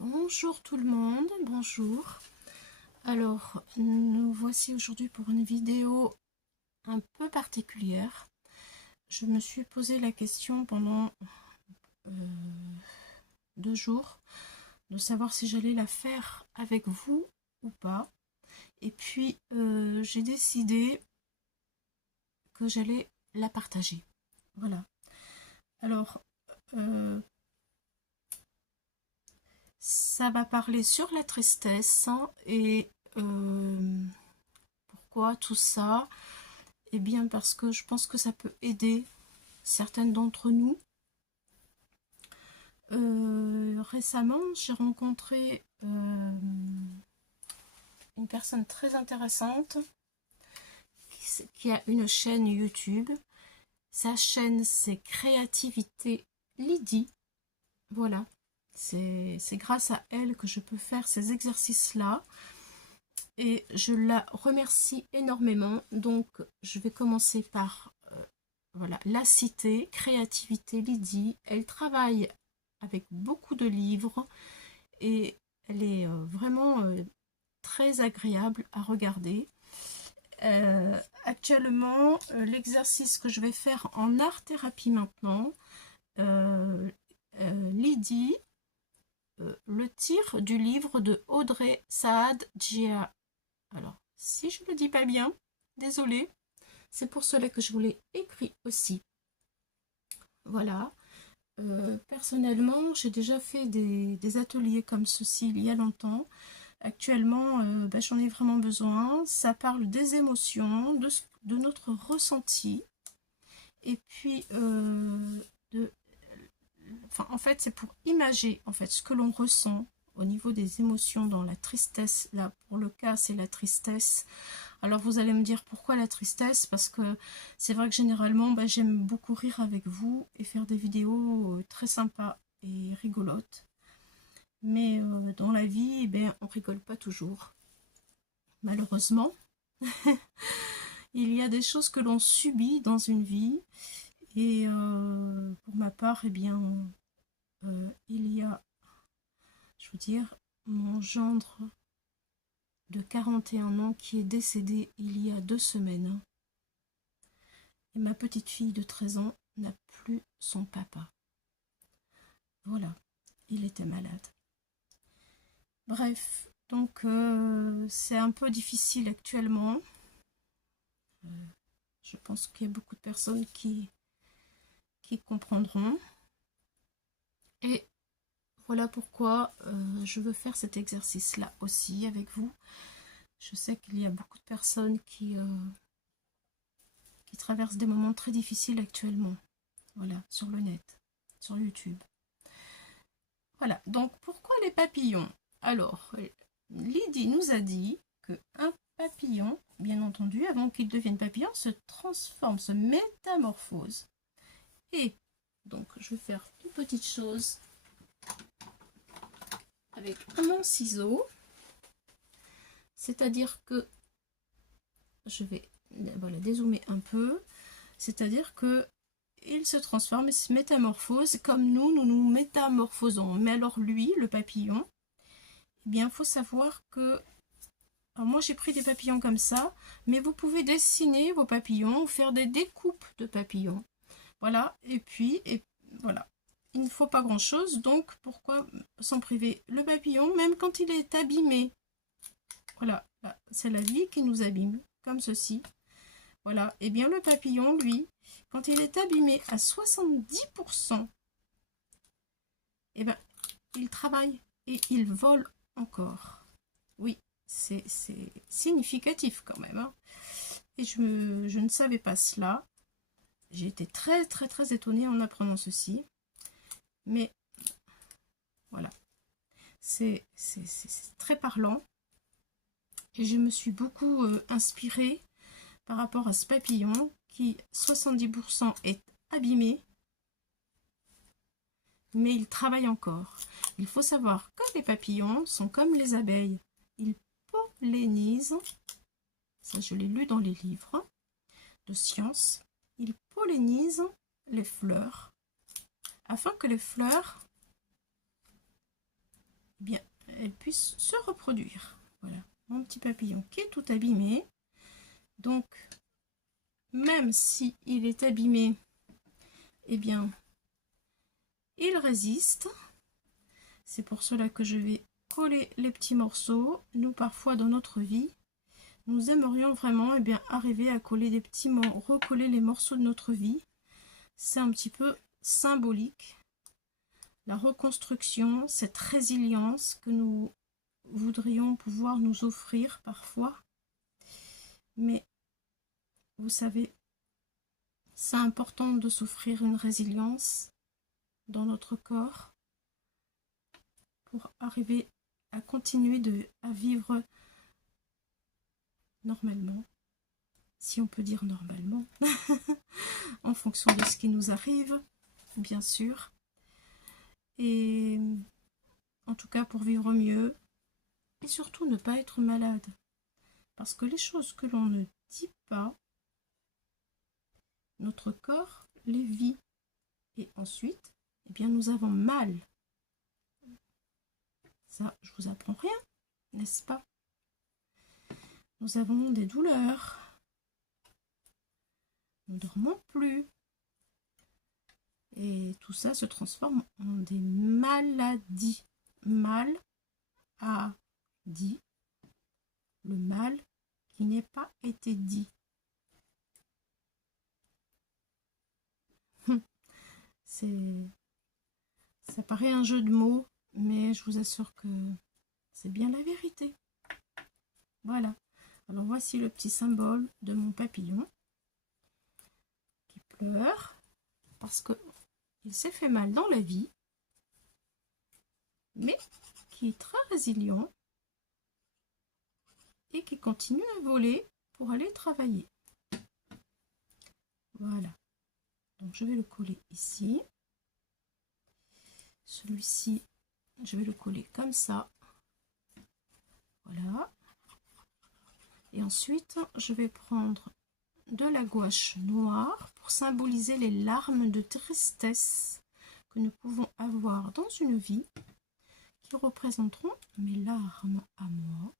Bonjour tout le monde, bonjour. Alors, nous voici aujourd'hui pour une vidéo un peu particulière. Je me suis posé la question pendant 2 jours de savoir si j'allais la faire avec vous ou pas. Et puis, j'ai décidé que j'allais la partager. Voilà. Alors, ça va parler sur la tristesse et pourquoi tout ça? Eh bien parce que je pense que ça peut aider certaines d'entre nous. Récemment, j'ai rencontré une personne très intéressante qui a une chaîne YouTube. Sa chaîne, c'est Créativité Lydie. Voilà, c'est grâce à elle que je peux faire ces exercices-là. Et je la remercie énormément. Donc, je vais commencer par voilà, la citer. Créativité Lydie. Elle travaille avec beaucoup de livres et elle est vraiment très agréable à regarder. Actuellement, l'exercice que je vais faire en art-thérapie maintenant, Lydie le tire du livre de Audrey Saad Jia. Alors, si je ne le dis pas bien, désolée, c'est pour cela que je vous l'ai écrit aussi. Voilà. Personnellement, j'ai déjà fait des ateliers comme ceci il y a longtemps. Actuellement, j'en ai vraiment besoin. Ça parle des émotions, de notre ressenti. Et puis, en fait, c'est pour imager en fait, ce que l'on ressent au niveau des émotions dans la tristesse. Là, pour le cas, c'est la tristesse. Alors vous allez me dire pourquoi la tristesse, parce que c'est vrai que généralement j'aime beaucoup rire avec vous et faire des vidéos très sympas et rigolotes. Mais dans la vie, on rigole pas toujours. Malheureusement, il y a des choses que l'on subit dans une vie. Et pour ma part, il y a, je veux dire, mon gendre de 41 ans qui est décédé il y a 2 semaines. Et ma petite fille de 13 ans n'a plus son papa. Voilà, il était malade. Bref, donc c'est un peu difficile actuellement. Je pense qu'il y a beaucoup de personnes qui comprendront. Et voilà pourquoi je veux faire cet exercice-là aussi avec vous. Je sais qu'il y a beaucoup de personnes qui traversent des moments très difficiles actuellement. Voilà, sur le net, sur YouTube. Voilà, donc pourquoi les papillons? Alors, Lydie nous a dit qu'un papillon, bien entendu, avant qu'il devienne papillon, se transforme, se métamorphose. Et donc, je vais faire une petite chose avec mon ciseau. C'est-à-dire que je vais voilà, dézoomer un peu. C'est-à-dire que il se transforme, il se métamorphose comme nous métamorphosons. Mais alors lui, le papillon, eh bien, il faut savoir que... Alors moi, j'ai pris des papillons comme ça, mais vous pouvez dessiner vos papillons ou faire des découpes de papillons. Voilà, et puis, voilà. Il ne faut pas grand-chose, donc pourquoi s'en priver? Le papillon, même quand il est abîmé, voilà, c'est la vie qui nous abîme, comme ceci. Voilà, et bien le papillon, lui, quand il est abîmé à 70%, eh ben, il travaille et il vole encore. Oui, c'est significatif quand même. Hein. Et je ne savais pas cela. J'ai été très étonnée en apprenant ceci. Mais voilà, c'est très parlant. Et je me suis beaucoup inspirée par rapport à ce papillon qui 70% est abîmé, mais il travaille encore. Il faut savoir que les papillons sont comme les abeilles. Ils pollinisent, ça je l'ai lu dans les livres de science, ils pollinisent les fleurs afin que les fleurs eh bien, elle puisse se reproduire. Voilà, mon petit papillon qui est tout abîmé. Donc, même si il est abîmé, eh bien, il résiste. C'est pour cela que je vais coller les petits morceaux. Nous, parfois, dans notre vie, nous aimerions vraiment arriver à coller des petits recoller les morceaux de notre vie. C'est un petit peu symbolique. La reconstruction, cette résilience que nous voudrions pouvoir nous offrir parfois. Mais vous savez, c'est important de s'offrir une résilience dans notre corps pour arriver à continuer à vivre normalement, si on peut dire normalement, en fonction de ce qui nous arrive, bien sûr. Et en tout cas pour vivre mieux et surtout ne pas être malade. Parce que les choses que l'on ne dit pas, notre corps les vit. Et ensuite, eh bien, nous avons mal. Ça, je vous apprends rien, n'est-ce pas? Nous avons des douleurs. Nous ne dormons plus. Et tout ça se transforme en des maladies. Mal a dit. Le mal qui n'est pas été dit. Ça paraît un jeu de mots, mais je vous assure que c'est bien la vérité. Voilà. Alors voici le petit symbole de mon papillon qui pleure parce qu'il s'est fait mal dans la vie, mais qui est très résilient et qui continue à voler pour aller travailler. Voilà. Donc je vais le coller ici. Celui-ci, je vais le coller comme ça. Voilà. Et ensuite, je vais prendre de la gouache noire pour symboliser les larmes de tristesse que nous pouvons avoir dans une vie, qui représenteront mes larmes à moi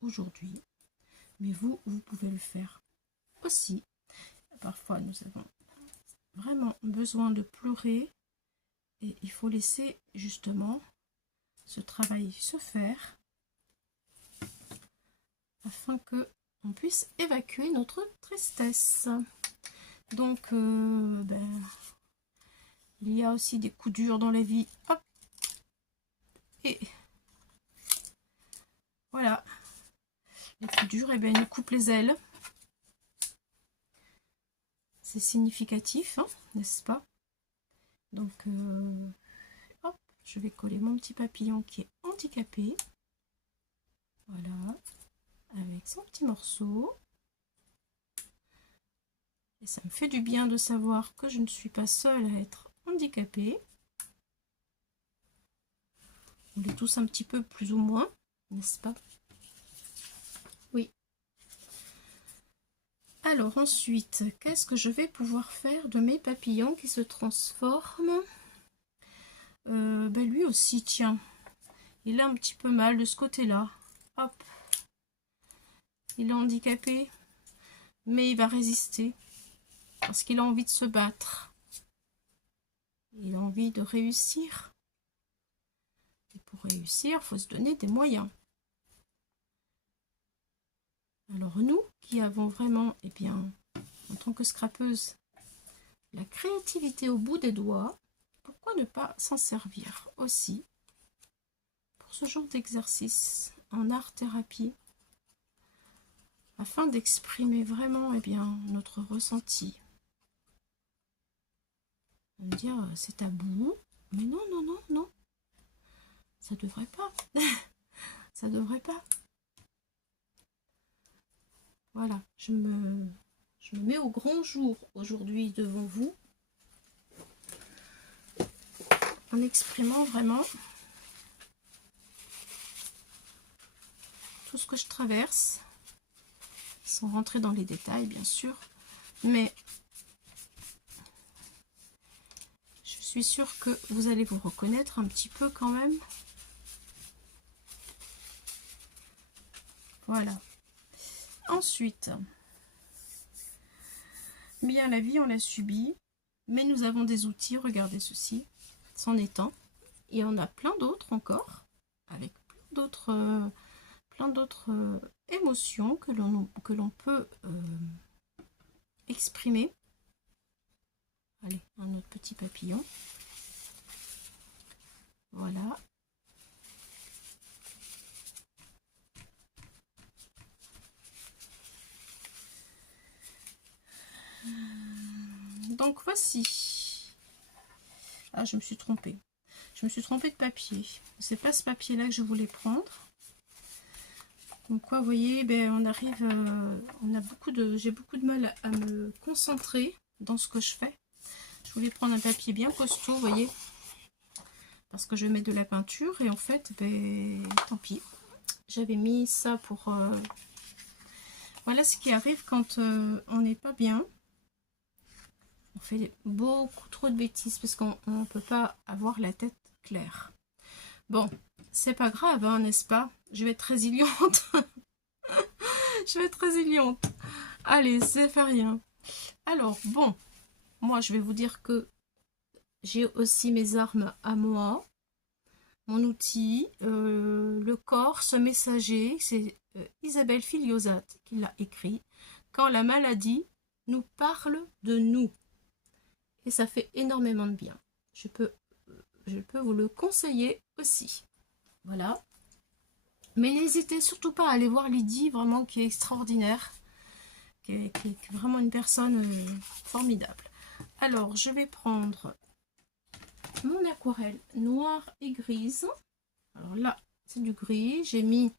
aujourd'hui. Mais vous pouvez le faire aussi. Parfois, nous avons vraiment besoin de pleurer et il faut laisser justement ce travail se faire afin que on puisse évacuer notre tristesse. Donc, il y a aussi des coups durs dans la vie. Hop. Et voilà. Les coups durs, ils nous coupent les ailes. C'est significatif, hein, n'est-ce pas? Donc, hop, je vais coller mon petit papillon qui est handicapé. Voilà. Avec son petit morceau. Et ça me fait du bien de savoir que je ne suis pas seule à être handicapée. On est tous un petit peu plus ou moins, n'est-ce pas? Oui. Alors ensuite, qu'est-ce que je vais pouvoir faire de mes papillons qui se transforment? Lui aussi, tiens, il a un petit peu mal de ce côté-là. Hop. Il est handicapé, mais il va résister parce qu'il a envie de se battre. Il a envie de réussir. Et pour réussir, il faut se donner des moyens. Alors nous, qui avons vraiment, en tant que scrapeuse, la créativité au bout des doigts, pourquoi ne pas s'en servir aussi pour ce genre d'exercice en art-thérapie afin d'exprimer vraiment notre ressenti. On va me dire, c'est tabou, mais non, non, non, non, ça devrait pas, ça devrait pas. Voilà, je me mets au grand jour aujourd'hui devant vous en exprimant vraiment tout ce que je traverse, sans rentrer dans les détails bien sûr, mais je suis sûre que vous allez vous reconnaître un petit peu quand même Voilà. Ensuite, bien la vie, on l'a subie, mais nous avons des outils, regardez ceci, c'en est un. Et on a plein d'autres encore, avec plein d'autres émotions que l'on peut exprimer. Allez, un autre petit papillon. Voilà. Donc voici. Ah, je me suis trompée. Je me suis trompée de papier. C'est pas ce papier-là que je voulais prendre. Donc quoi, vous voyez, ben, on arrive, j'ai beaucoup de mal à me concentrer dans ce que je fais. Je voulais prendre un papier bien costaud, vous voyez, parce que je vais mettre de la peinture. Et en fait, ben, tant pis. J'avais mis ça pour... Voilà ce qui arrive quand on n'est pas bien. On fait beaucoup trop de bêtises parce qu'on ne peut pas avoir la tête claire. Bon, c'est pas grave, hein, n'est-ce pas? Je vais être résiliente. Je vais être résiliente. Allez, ça fait rien. Alors, bon, moi, je vais vous dire que j'ai aussi mes armes à moi. Mon outil, le corps, ce messager, c'est Isabelle Filiosat qui l'a écrit. Quand la maladie nous parle de nous. Et ça fait énormément de bien. Je peux vous le conseiller aussi. Voilà. Mais n'hésitez surtout pas à aller voir Lydie, vraiment, qui est extraordinaire. Qui est vraiment une personne formidable. Alors, je vais prendre mon aquarelle noire et grise. Alors là, c'est du gris. J'ai mis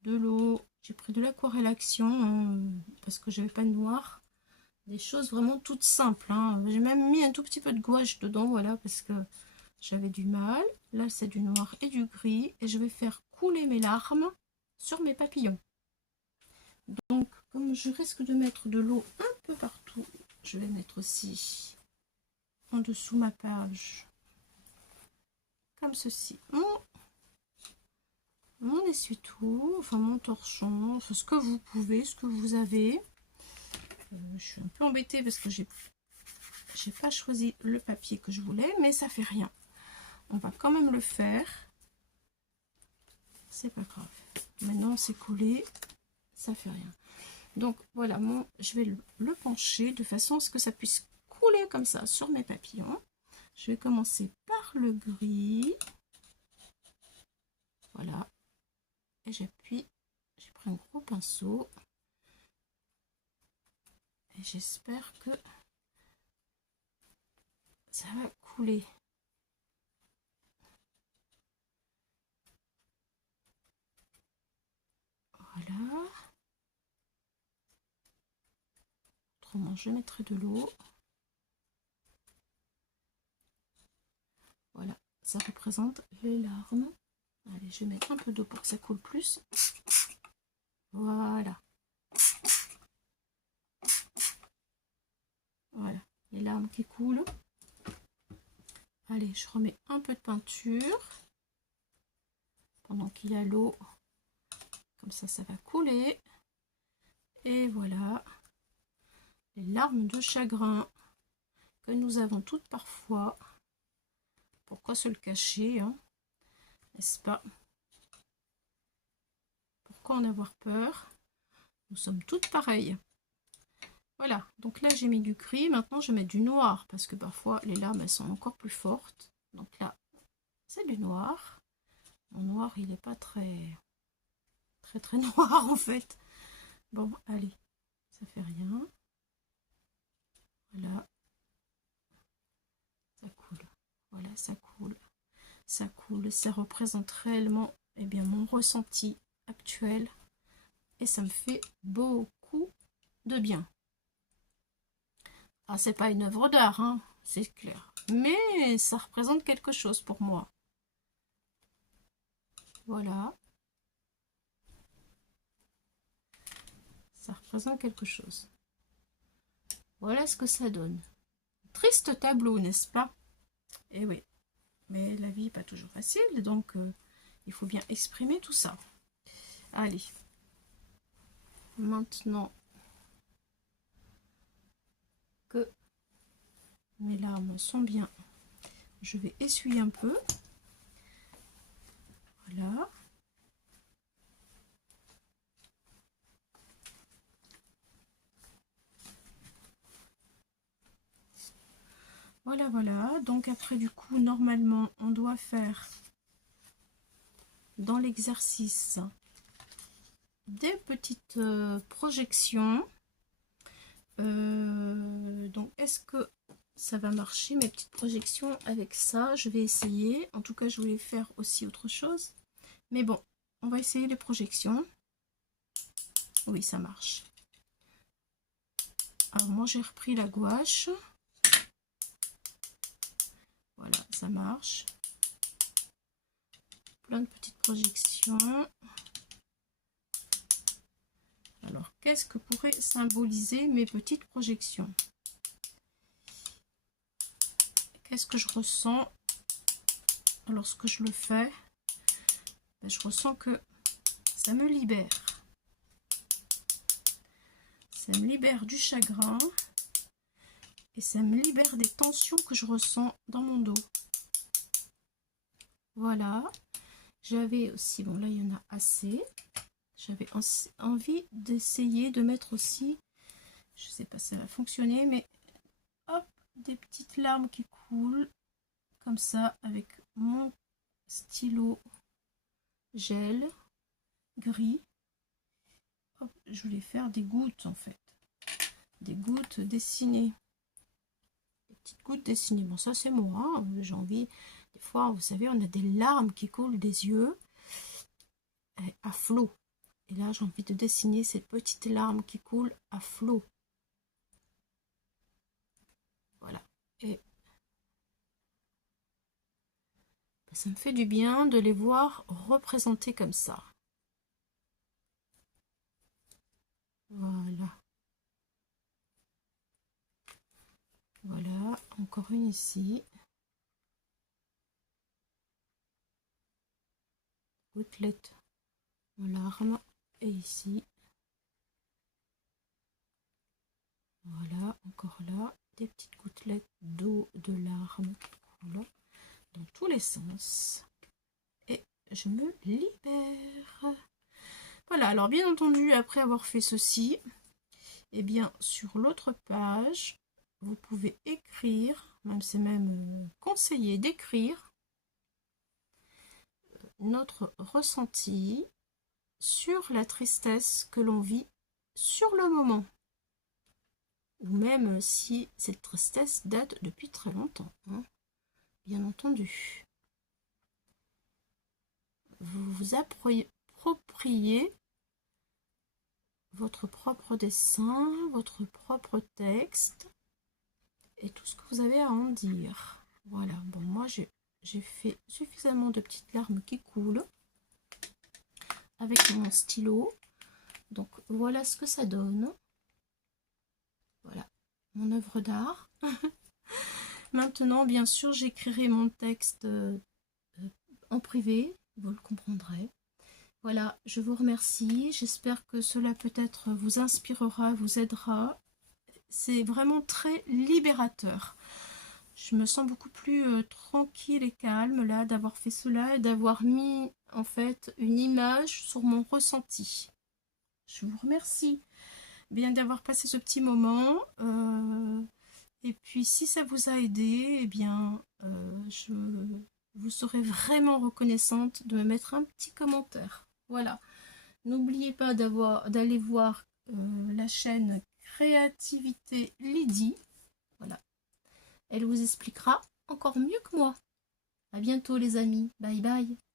de l'eau. J'ai pris de l'aquarelle action parce que je n'avais pas de noir. Des choses vraiment toutes simples. Hein. J'ai même mis un tout petit peu de gouache dedans, voilà, parce que j'avais du mal. Là, c'est du noir et du gris. Et je vais faire couler mes larmes sur mes papillons. Donc, comme je risque de mettre de l'eau un peu partout, je vais mettre aussi en dessous ma page, comme ceci, mon essuie-tout, enfin mon torchon, enfin ce que vous pouvez, ce que vous avez. Je suis un peu embêtée parce que j'ai pas choisi le papier que je voulais, mais ça fait rien. On va quand même le faire. C'est pas grave. Maintenant c'est collé, ça fait rien. Donc voilà, je vais le pencher de façon à ce que ça puisse couler comme ça sur mes papillons. Je vais commencer par le gris. Voilà. Et j'appuie. J'ai pris un gros pinceau. Et j'espère que ça va couler. Voilà. Autrement, je mettrai de l'eau. Voilà, ça représente les larmes. Allez, je vais mettre un peu d'eau pour que ça coule plus. Voilà. Voilà, les larmes qui coulent. Allez, je remets un peu de peinture. Pendant qu'il y a l'eau. Comme ça va couler. Et voilà. Les larmes de chagrin que nous avons toutes parfois. Pourquoi se le cacher, hein, n'est-ce pas? Pourquoi en avoir peur? Nous sommes toutes pareilles. Voilà, donc là j'ai mis du gris, maintenant je vais mettre du noir, parce que parfois les larmes elles sont encore plus fortes. Donc là, c'est du noir. Mon noir il n'est pas très noir en fait. Bon, allez, ça fait rien. Voilà. Ça coule. Voilà, ça coule. Ça coule. Ça représente réellement bien, mon ressenti actuel. Et ça me fait beaucoup de bien. Ah, c'est pas une œuvre d'art, hein, c'est clair. Mais ça représente quelque chose pour moi. Voilà. Ça représente quelque chose. Voilà ce que ça donne. Triste tableau, n'est-ce pas? Eh oui. Mais la vie n'est pas toujours facile, donc il faut bien exprimer tout ça. Allez. Maintenant que mes larmes sont bien, je vais essuyer un peu. Voilà. Voilà, voilà. Donc après, du coup, normalement, on doit faire dans l'exercice des petites projections. Donc, est-ce que ça va marcher, mes petites projections avec ça? Je vais essayer. En tout cas, je voulais faire aussi autre chose. Mais bon, on va essayer les projections. Oui, ça marche. Alors, moi, j'ai repris la gouache. Voilà, ça marche. Plein de petites projections. Alors, qu'est-ce que pourrait symboliser mes petites projections? Qu'est-ce que je ressens lorsque je le fais? Je ressens que ça me libère. Ça me libère du chagrin. Et ça me libère des tensions que je ressens dans mon dos. Voilà. J'avais aussi, bon là il y en a assez. J'avais envie d'essayer de mettre aussi, je sais pas si ça va fonctionner, mais hop, des petites larmes qui coulent. Comme ça, avec mon stylo gel gris. Hop, je voulais faire des gouttes en fait. Des gouttes dessinées. Petites gouttes dessinées. Bon, ça c'est moi, hein. J'ai envie, des fois, vous savez, on a des larmes qui coulent des yeux à flot. Et là, j'ai envie de dessiner ces petites larmes qui coulent à flot. Voilà. Et ça me fait du bien de les voir représentées comme ça. Voilà. Voilà, encore une ici. Gouttelette de larmes. Et ici. Voilà, encore là. Des petites gouttelettes d'eau, de larmes qui coulent dans tous les sens. Et je me libère. Voilà, alors bien entendu, après avoir fait ceci, eh bien, sur l'autre page, vous pouvez écrire, même c'est même conseillé d'écrire notre ressenti sur la tristesse que l'on vit sur le moment. Ou même si cette tristesse date depuis très longtemps, hein, bien entendu. Vous vous appropriez votre propre dessin, votre propre texte et tout ce que vous avez à en dire. Voilà, bon, moi j'ai fait suffisamment de petites larmes qui coulent avec mon stylo. Donc voilà ce que ça donne. Voilà, mon œuvre d'art. Maintenant, bien sûr, j'écrirai mon texte en privé, vous le comprendrez. Voilà, je vous remercie. J'espère que cela peut-être vous inspirera, vous aidera. C'est vraiment très libérateur. Je me sens beaucoup plus tranquille et calme là d'avoir fait cela et d'avoir mis en fait une image sur mon ressenti. Je vous remercie bien d'avoir passé ce petit moment. Et puis si ça vous a aidé, eh bien je vous serai vraiment reconnaissante de me mettre un petit commentaire. Voilà. N'oubliez pas d'aller voir la chaîne Créativité Lydie. Voilà. Elle vous expliquera encore mieux que moi. À bientôt les amis. Bye bye.